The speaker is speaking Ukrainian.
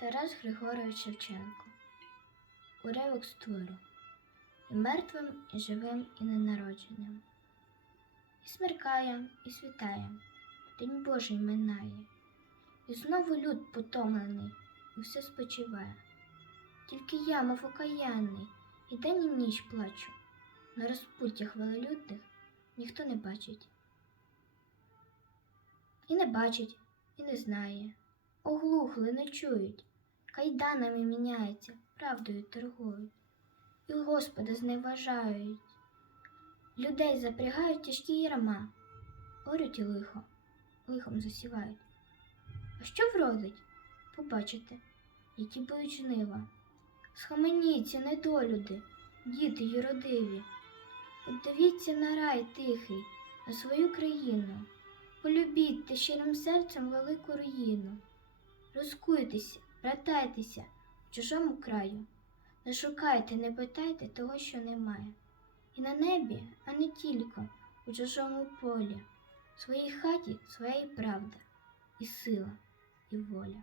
Тарас Григорович Шевченко. Уривок з твору. І мертвим, і живим, і ненародженим. І смеркає, і світає, День Божий минає, і знову люд потомлений, і все спочиває. Тільки я, мов окаянний, і день і ніч плачу. На розпуттях велелюдних ніхто не бачить. І не бачить, і не знає. Оглухли, не чують, кайданами міняється, правдою торгують, і Господа зневажають. Людей запрягають тяжкі ярма, орють і лихо, лихом засівають. А що вродить? Побачите, які будуть жнива. Схаменіться, недолюди, діти юродиві. Дивіться на рай тихий, на свою країну. Полюбіть щирим серцем велику руїну. Розкуйтеся, братайтеся в чужому краю. Не шукайте, не питайте того, що немає. І на небі, а не тільки у чужому полі, в своїй хаті своя і правда, і сила, і воля.